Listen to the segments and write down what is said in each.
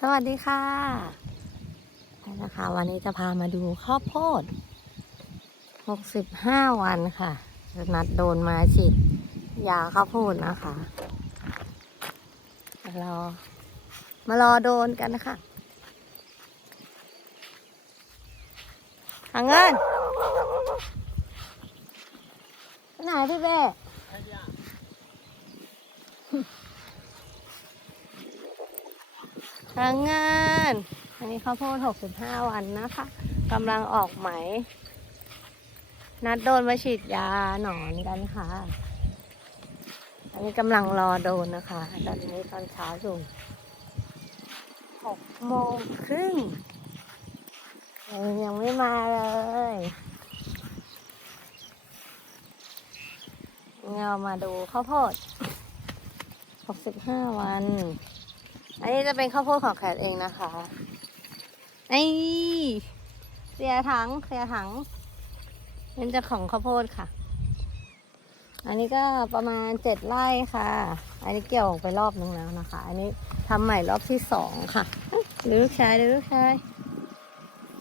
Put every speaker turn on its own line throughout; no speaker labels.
สวัสดีค่ะนะคะวันนี้จะพามาดูข้าวโพด 65 วันค่ะ นัดโดนมาฉีดยาข้าวโพดนะคะมารอมารอโดนกันนะคะหาเงินไหนพี่เบ้ ทางงาน อันนี้ข้าวโพด65 วันนะคะกำลังออกไหม นัดโดนมาฉีดยาหนอนกันค่ะ อันนี้กำลังรอโดนนะคะ ตอนนี้ตอนเช้าอยู่6โมงครึ่งยังยังไม่มาเลยเรามาดูข้าวโพด65 วัน อันนี้จะเป็นข้าวโพดของแคทเองนะคะไอ้เสียถังเสียถังเป็นจ้าของข้าวโพดค่ะ อันนี้ก็ประมาณเจ็ดไร่ค่ะ อันนี้เกี่ยวไปรอบนึงแล้วนะคะ อันนี้ทำใหม่รอบที่สองค่ะดูลูกชายดูลูกชาย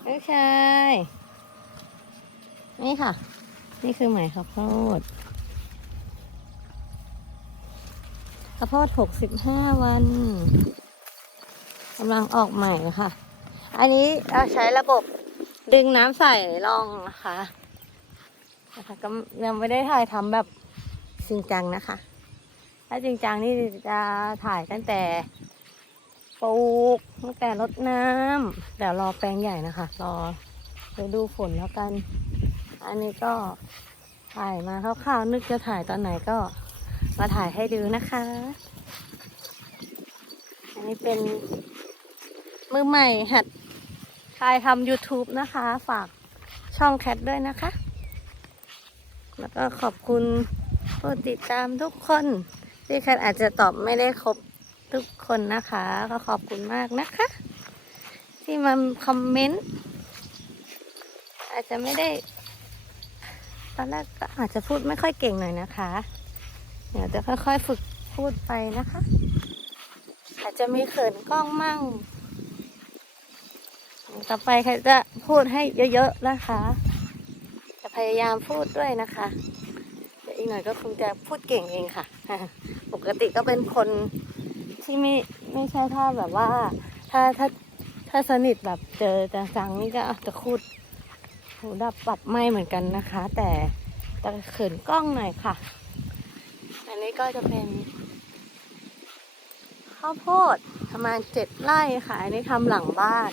ลูกชายนี่ค่ะ นี่คือไหม่ข้าวโพดข้าวโพดหกสิบห้าวัน กำลังออกใหม่ค่ะ อันนี้เราใช้ระบบดึงน้ำใส่ร่องนะคะนะคะก็ยังไม่ได้ถ่ายทำแบบจริงจังนะคะ ถ้าจริงจังนี่จะถ่ายตั้งแต่ปลูกตั้งแต่รดน้ำเดี๋ยวรอแปลงใหญ่นะคะ รอไปดูฝนแล้วกัน อันนี้ก็ถ่ายมาคร่าวๆนึกจะถ่ายตอนไหนก็มาถ่ายให้ดูนะคะ อันนี้เป็น มือใหม่หัดถ่ายทำ YouTube นะคะ ฝากช่องแคทด้วยนะคะ แล้วก็ขอบคุณผู้ติดตามทุกคนที่แคทอาจจะตอบไม่ได้ครบทุกคนนะคะ ก็ขอบคุณมากนะคะ ที่มาคอมเมนต์อาจจะไม่ได้ ตอนแรกก็อาจจะพูดไม่ค่อยเก่งหน่อยนะคะ เดี๋ยวจะค่อยๆฝึกพูดไปนะคะ อาจจะมีเขินกล้องมั่ง ต่อไปใครจะพูดให้เยอะๆนะคะ จะพยายามพูดด้วยนะคะเดี๋ยวอีกหน่อยก็คงจะพูดเก่งเองค่ะ ปกติก็เป็นคนที่ไม่ไม่ใช่ถ้าแบบว่า ถ้าถ้าถ้าสนิทแบบเจอจังๆนี่ก็จะพูดหูดับปรับไม่เหมือนกันนะคะ แต่จะเขินกล้องหน่อยค่ะ อันนี้ก็จะเป็นข้าวโพดประมาณเจ็ดไร่ค่ะ อันนี้ทำหลังบ้าน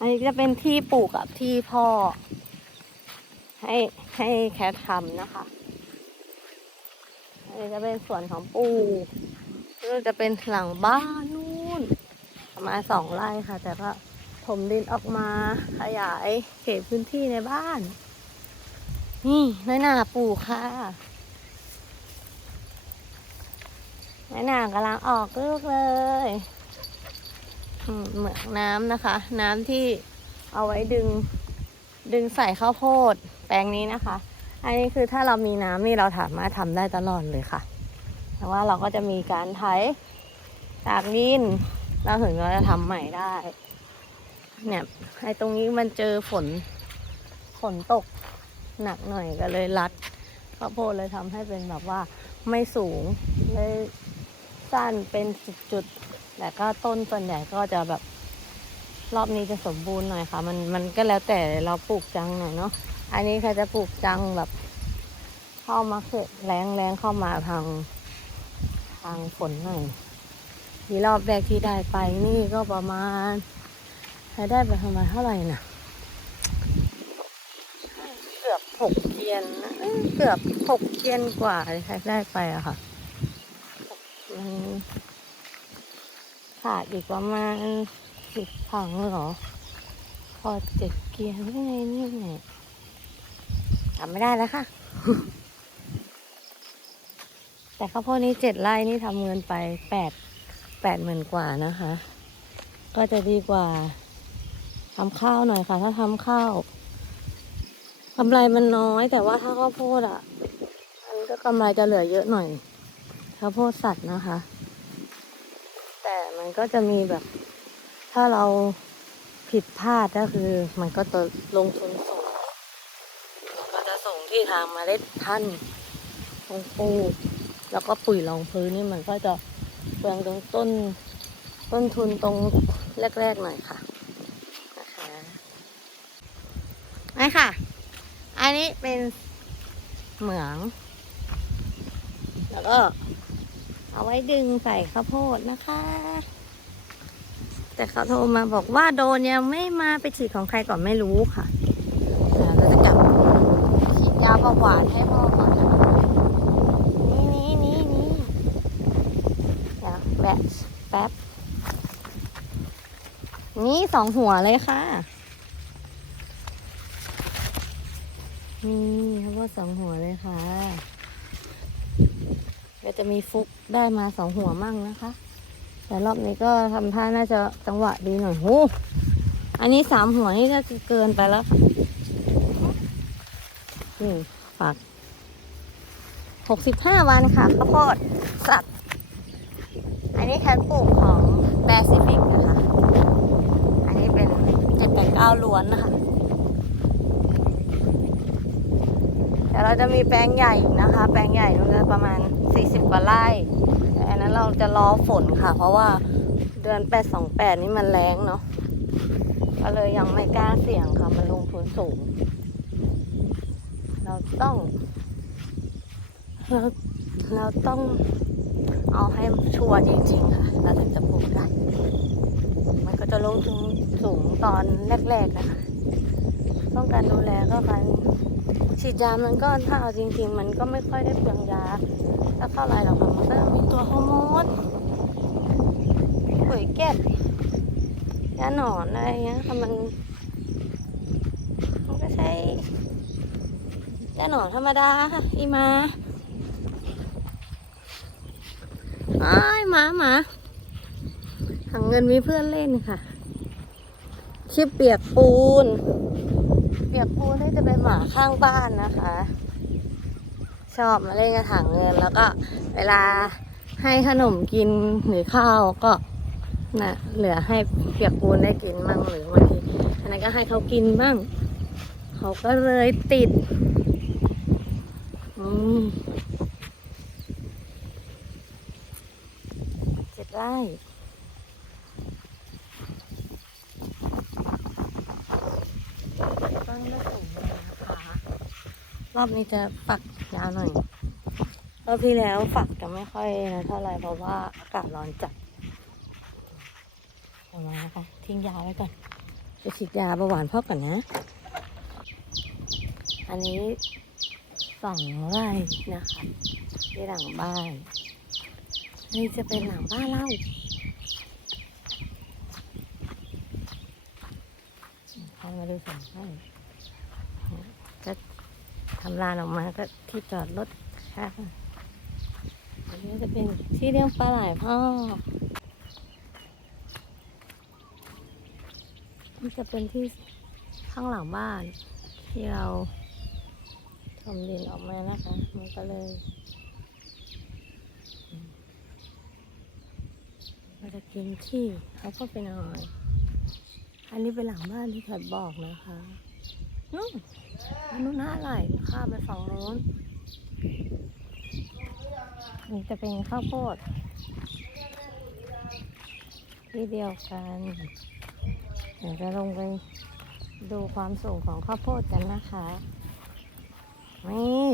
อันนี้จะเป็นที่ปลูกกับที่พ่อ ให้ให้แคททำนะคะ อันนี้จะเป็นส่วนของปู่นี่จะเป็นหลังบ้านนู่นประมาณสองไร่ค่ะ แต่ก็ถมดินออกมาขยายเขตพื้นที่ในบ้าน นี่น้อยหนาปลูกค่ะแม่นากำลังออกลูกเลย เหมืองน้ำนะคะ น้ำที่เอาไว้ดึงดึงใส่ข้าวโพดแปลงนี้นะคะ อันนี้คือถ้าเรามีน้ำนี่เราสามารถทำได้ตลอดเลยค่ะ แต่ว่าเราก็จะมีการไถตากดินเราถึงเราจะทำใหม่ได้ เนี่ยไอ้ตรงนี้มันเจอฝนฝนตกหนักหน่อยก็เลยรัดข้าวโพดเลยทำให้เป็นแบบว่าไม่สูงเลยสั้นเป็นจุดๆ แต่ก็ต้นส่วนใหญ่ก็จะแบบรอบนี้จะสมบูรณ์หน่อยค่ะ มันมันก็แล้วแต่เราปลูกจังหน่อยเนาะอันนี้ใครจะปลูกจังแบบ เข้ามาเกิดแรงแรงเข้ามาทางทางฝนหน่อยทีรอบแรกที่ได้ไปนี่ก็ประมาณใครได้ไปประมาณเท่าไหร่นะเกือบหกเกียนนะเกือบหกเกียนกว่าเลยใครได้ไปอะค่ะมัน ขาดอีกประมาณสิบถังหรอ พอเจ็ดเกียร์ไม่ไงนี่ไงทำไม่ได้แล้วค่ะ แต่ข้าวโพดนี้เจ็ดไร่นี่ทำเงินไปแปดแปดหมื่นกว่านะคะ ก็จะดีกว่าทำข้าวหน่อยค่ะ ถ้าทำข้าวกำไรมันน้อย แต่ว่าถ้าข้าวโพดอะมันก็กำไรจะเหลือเยอะหน่อยข้าวโพดสัตว์นะคะ มันก็จะมีแบบ ถ้าเราผิดพลาดก็คือ มันก็จะลงทุนสูงก็จะส่งที่ทางเมาเล็ดพันธุ์ลงปูแล้วก็ปุ๋ยรองพื้นนี่มันก็จะเปลืองตรงต้น ต้นทุนตรงแรกๆหน่อยค่ะนะคะนี่ค่ะ อันนี้เป็นเหมือง แล้วก็เอาไว้ดึงใส่ข้าวโพดนะคะ แต่เขาโทรมาบอกว่าโดนยังไม่มาไปฉีดของใครก่อนไม่รู้ค่ะเราจะกลับฉีดยาประหวานให้พ่อก่อนนี่นี่นี่นี่เดี๋ยวแบะแป๊บ นี่สองหัวเลยค่ะ นี่เขาว่าสองหัวเลยค่ะก็จะมีฟุกได้มาสองหัวมั่งนะคะ แต่รอบนี้ก็ทำท่าน่าจะจังหวะดีหน่อยโอ้อันนี้สามหัวนี่ก็เกินไปแล้ว นี่ฝักหกสิบห้าวันค่ะข้าวโพดสัตว์อันนี้แคนปลูกของแปซิฟิกนะคะ อันนี้เป็นเจ็ดแปดเก้าล้วนนะคะเดี๋ยวเราจะมีแปลงใหญ่นะคะ แปลงใหญ่นู่นจะประมาณสี่สิบกว่าไร่ เราจะรอฝนค่ะ เพราะว่าเดือนแปดสองแปดนี่มันแรงเนาะก็เลยยังไม่กล้าเสี่ยงค่ะ มันลงทุนสูง เราต้อง เราเราต้องเอาให้ชัวร์จริง ๆ ค่ะ เราถึงจะปลูกได้ มันก็จะลงทุนสูงตอนแรกๆนะคะต้องการดูแลก็การ ฉีดยามันก็ถ้าเอาจริง ๆ มันก็ไม่ค่อยได้เปลืองยาถ้าเท่าไรหรอกมันก็มีตัวฮอร์โมนปุ๋ยเก็บยาหนอนอะไรเงี้ยค่ะมันมันก็ใช้ยาหนอนธรรมดาค่ะอีมาอ้ายหมาหมาถังเงินมีเพื่อนเล่นค่ะชื่เปียกปูน เปียกปูนนี่จะเป็นหมาข้างบ้านนะคะ ชอบมาเล่นกระถางเงินแล้วก็เวลาให้ขนมกินหรือข้าวก็นะเหลือให้เปียกปูนได้กินมั่งหรือบางทีอันนั้นก็ให้เขากินบ้าง เขาก็เลยติดอืมเจ็ดไร่ต้นก็สูงเลยนะคะ รอบนี้จะฝักยาวหน่อยรอบที่แล้วฝักจะไม่ค่อยนะเท่าไรเพราะว่าอากาศร้อนจัดเอามานะคะทิ้งยาไว้ก่อนจะฉีดยาเบาหวานพ่อก่อนนะ อันนี้สองไร่นะคะที่หลังบ้านนี่จะเป็นหลังบ้านเราเข้ามาดูสองไร่ก็ ทำลานออกมาก็ที่จอดรถค่ะอันนี้จะเป็นที่เลี้ยงปลาไหลพ่อนี่จะเป็นที่ข้างหลังบ้าน ที่เราทำดินออกมานะคะ มันก็เลยมันจะกินที่เขาก็ไปนอน อันนี้เป็นหลังบ้านที่แพทบอกนะคะ นู่นนนู้นน่าไหลข้ามไปฝั่งโน้นนี่จะเป็นข้าวโพดที่เดียวกันเดี๋ยวจะลงไปดูความสูงของข้าวโพดกันนะคะนี่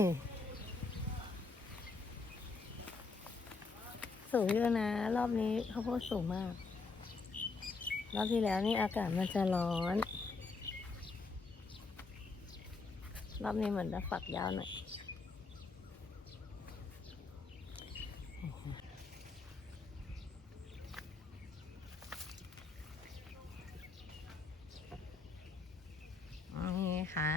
สูงเยอะนะ รอบนี้ข้าวโพดสูงมาก รอบที่แล้วนี่อากาศมันจะร้อน รอบนี้เหมือนจะฝักยาวหน่อยนี่ค่ะ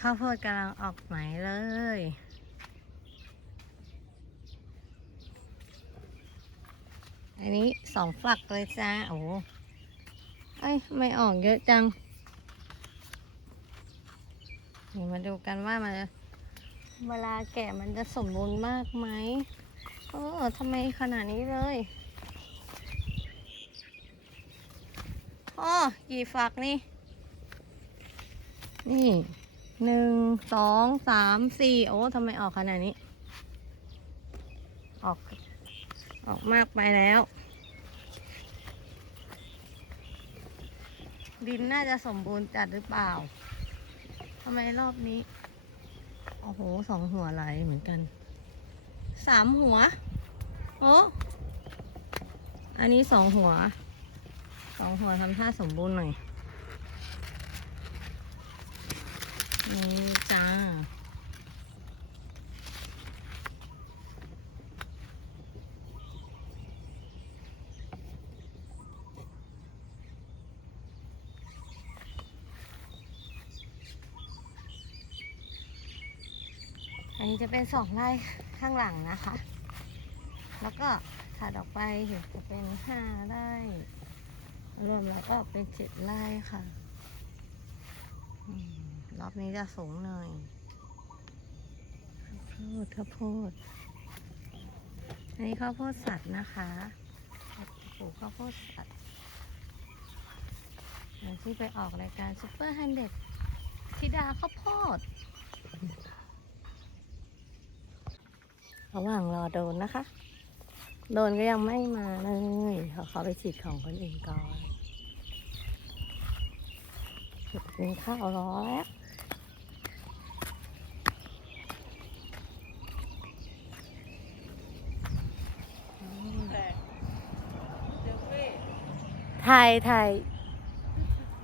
ข้าวโพดกำลังออกไหมเลยอันนี้สองฝักเลยจ้า โอ้โหเอ้ยไม่ออกเยอะจัง นี่มาดูกันว่ามันเวลาแก่มันจะสมบูรณ์มากไหมเออทำไมขนาดนี้เลยอ๋อกี่ฝักนี่ นี่หนึ่งสองสามสี่โอ้ทำไมออกขนาดนี้ ออก ออกมากไปแล้ว ดินน่าจะสมบูรณ์จัดหรือเปล่า ทำไมรอบนี้ โอ้โหสองหัวไหลเหมือนกัน สามหัว โอ้อันนี้สองหัว สองหัวทำท่าสมบูรณ์หน่อย นี่จ้า อั นนี้จะเป็นสองไร่ข้างหลังนะคะ แล้วก็ถัดออกไปเห็นจะเป็นห้าไร่ รวมแล้วก็เป็นเจ็ดไร่ค่ะ รอบนี้จะสูงหน่อยข้าวโพดข้าวโพด อันนี้ข้าวโพดสัตว์นะคะปลูกข้าวโพดสัตว์ย่างที่ไปออกรายการซุปเปอร์ฮันเด็ดธิดาข้าวโพด ระหว่างรอโดนนะคะ โดนก็ยังไม่มาเลยเขาเขาไปฉีดของคนอื่นก่อนกินข้าวรอแล้วถ่ายถ่าย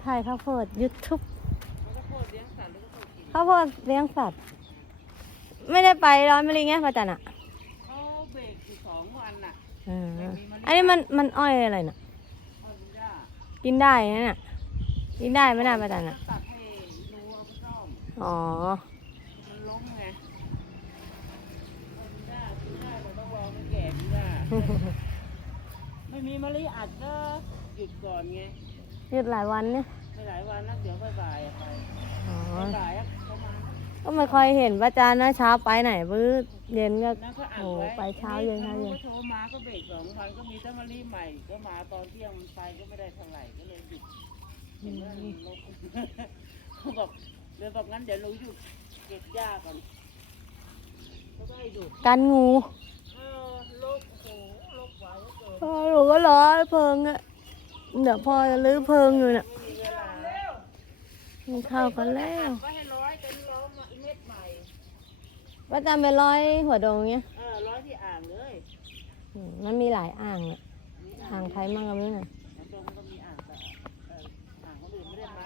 ถ่ายข้าวโพดยูทูบข้าวโพดเลี้ยงสัตว์ ไม่ได้ไปร้อนไม่ลิงไงพระจันอะ
เขาเบรกอยู่สองวันน่ะ
อ่าอันนี้มันมันอ้อยอะไรน่ะ
ออนุญาต
กินได้นะเนี่ยกินได้ไหมน่าพระจันทร์อะ
ตัดให้หนูเอาไปซ่อม
อ๋อ
มันล้มไงออนุญาตกินได้แต่ต้องรอมันแก่ดีว่าไม่มีมะลิอัดก็หยุดก่อนไง
หยุดหลายวันเนี่ย
ไม่หลายวันนะเดี๋ยวบ่ายๆอะไป
อ๋อ
บ่ายๆอะประมาณนั้น
ก็ไม่ค่อยเห็นพระจันทร์นะเช้าไปไหนบื้อเย็นก็
นั่นก็อัด
โอ้
ไว้
ไปเช้าเย็นเช้าเย็น
ก็โทรมาก็เบรกสองวันก็มีถ้ามะลิใหม่ ก็มาตอนเที่ยงมันไปก็ไม่ได้เท่าไหร่ก็เลยหยุดเห็นว่ามีนกเขาบอกเลยบอกงั้นเดี๋ยวหนูหยุดเก็บหญ้าก่อนเขาก็ให้หยุด
กันงู
เออลกโอ้โหลกไหวเหลือเกิน
พ่อหนูก็รอให้เพิงอะเดี๋ยวพ่อจะลื้อเพิงอยู่น่ะ
ไม่มีเวลา
กินข้าวกันแล้ว
ก็ให้ร้อยเป็นร้อยมาเม็ดใหม่
พระจันทร์ไปร้อยหัวดงเงี้ย
เออร้อยที่อ่างเลย
อืมมันมีหลายอ่างเนี่ยอ่างใครมั่งก็ไม่รู้น่ะ
แต่ตรงมันก็มีอ่างแต่เอออ่างคนอื่นไม่ได้ไหม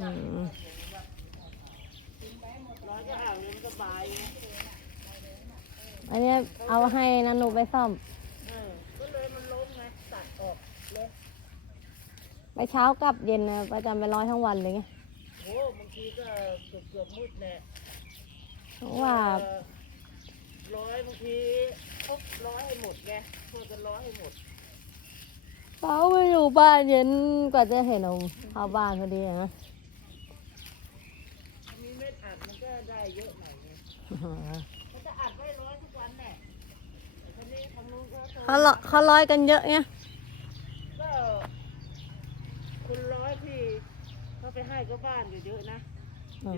อืม
ร้อยที่อ่างนี้มันก็บายไง
อันเนี้ยเอาให้นันหนูไปซ่อม
เออก็เลยมันล้มไงตัดออกเลย
ไปเช้ากลับเย็นนะประจำไปร้อยทั้งวันเลยไง
โอ้บางทีก็เกือบเกือบมืดแน่
เพราะว่า
เออร้อยบางทีปุ๊บร้อยให้หมดไงช่วยกันร้อยให้หมด
เป้าไปอยู่บ้านเย็นกว่าจะเห็นเอาเข้าบ้านพอดีอะนะ
มีเม็ดอัดมันก็ได้เยอะหน่อยไงเขาจะอัดไว้ร้อยทุกวันแหละแต่ทีนี้ทางนู้นก็โทร
เขาลเขาร้อยกันเยอะไง
ก็คุณร้อยที่เขาไปให้ก็บ้านอยู่เยอะนะ
อ๋อ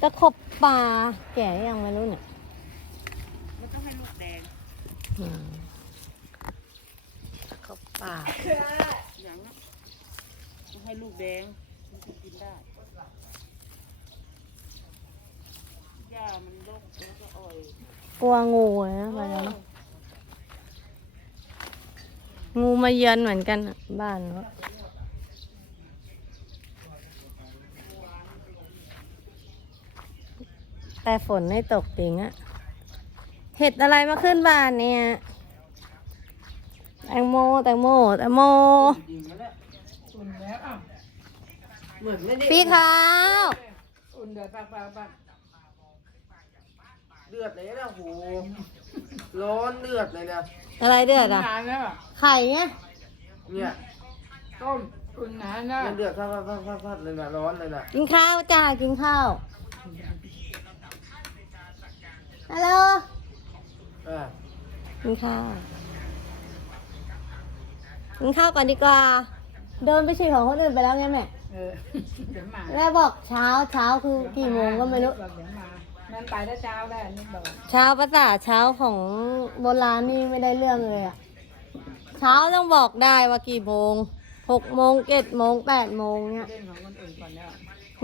ตะขบป่าแก่ยังไม่รู้เนี่ย
มันต้องให้ลูกแดง
อืมตะขบป่า
อย่างนั้นต้องให้ลูกแดงมันจะกินได้หญ้ามันรกแล้วก็อ่อย
กลัวงูนะไปแล้วเนอะงูมาเยือนเหมือนกันอะบ้านเนาะ แต่ฝนไม่ตกจริงอะเห็ดอะไรมาขึ้นบ้านเนี่ย แตงโม แตงโม แตงโม
จริงแล้วอุ่นแล้วอะเหมือนไม่ได้
พี่ขาว
อุ่นเดือดปักปักปักเดือดเลยนะโหร้อนเดือดเลยนะ
อะไรเดือดอะ
นานแล้ว
ไข่เนี่ย
เนี่ย
ต้มอุ่นนานนะ
มันเดือดพัดพัดพัดพัดพัดเลยนะร้อนเลยนะ
กินข้าวจ้า กินข้าว ฮัลโหล
อ่า
กินข้าว
ก
กินข้าวก่อนดีกว่าเดินไปฉี่ของคนอื่นไปแล้วไงแม่
เออเดี๋ยวมา
แม่บอกเช้าเช้าคือกี่โมงก็ไม่รู้
บอกเดี๋ยวมาแม่นไปได้เช้าได้นี่บอก
เช้าภาษาเช้าของโบราณนี่ไม่ได้เรื่องเลยอะเช้าต้องบอกได้ว่ากี่โมงหกโมงเจ็ดโมงแปดโมงเนี่ย
เล่นของคนอื่นก่อนแล้ว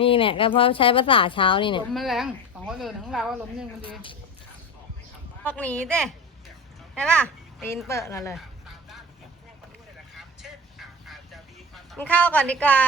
นี่เนี่ยก็เพราะใช้ภาษาเช้านี่
ล
เนี่ย
มมันแรงของคนอื่นของเราว่าลมยังมันดี
พวกนี้เด้ใช่ป่ะตีนเปิดเราเลยกินข้าวก่อนดีกว่า